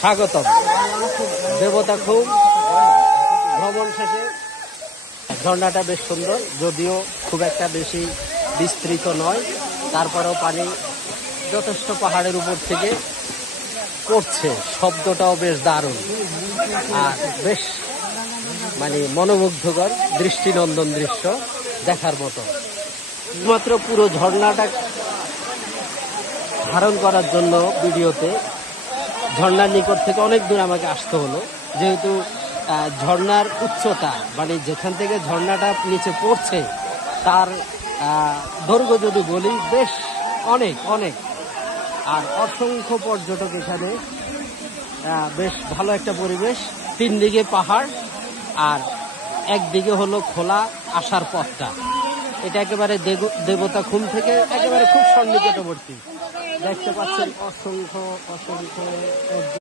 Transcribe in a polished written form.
স্বাগতম। দেবতা খুব ভ্রমণ শেষে ঝর্ণাটা বেশ সুন্দর, যদিও খুব একটা বেশি বিস্তৃত নয়, তারপরেও পানি যথেষ্ট পাহাড়ের উপর থেকে পড়ছে, শব্দটাও বেশ দারুণ আর বেশ মনোমুগ্ধকর, দৃষ্টিনন্দন দৃশ্য দেখার মতো। মাত্র পুরো ঝর্ণাটা ধারণ করার জন্য ভিডিওতে ঝর্ণার নিকট থেকে অনেক দূর আমাকে আসতে হলো, যেহেতু ঝর্ণার উচ্চতা যেখান থেকে ঝর্ণাটা নিচে পড়ছে তার দৈর্ঘ্য যদি বলি বেশ অনেক অনেক, আর অসংখ্য পর্যটক এখানে। বেশ ভালো একটা পরিবেশ, 3 দিকে পাহাড় আর একদিকে হলো খোলা আসার পথটা। এটা একেবারে দেবতা খুম থেকে একেবারে খুব সন্নিকটবর্তী। দেখতে পাচ্ছেন অসংখ্য অসংখ্য